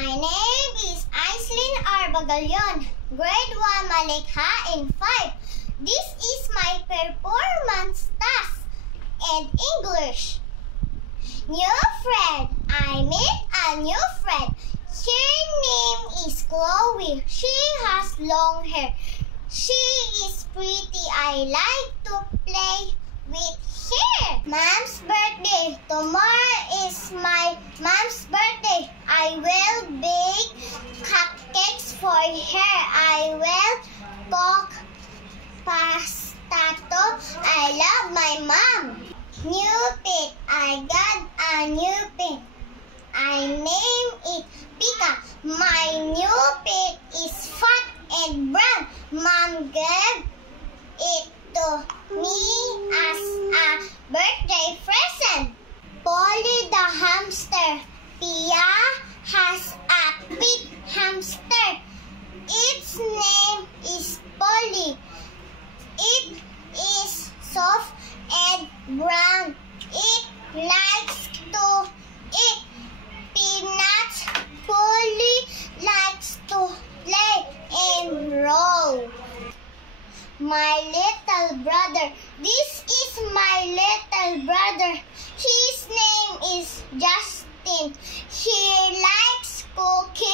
My name is Aislinn Arbagalion, grade 1 Malikha in 5. This is my performance task and English. New friend. I met a new friend. Her name is Chloe. She has long hair. She is pretty. I like to play with her. Mom's birthday. Tomorrow is my mom's birthday. I will bake cupcakes for her. I will cook pasta. I love my mom. New pet. I got a new pet. I name it Pika. My new pet is fat and brown. Mom gave it to me as a birthday present. Polly the hamster. Pia has a pet hamster. Its name is Polly. It is soft and brown. It likes to eat peanuts. Polly likes to play and roll. My little brother. This is my little brother. His name is Justin. He likes cooking.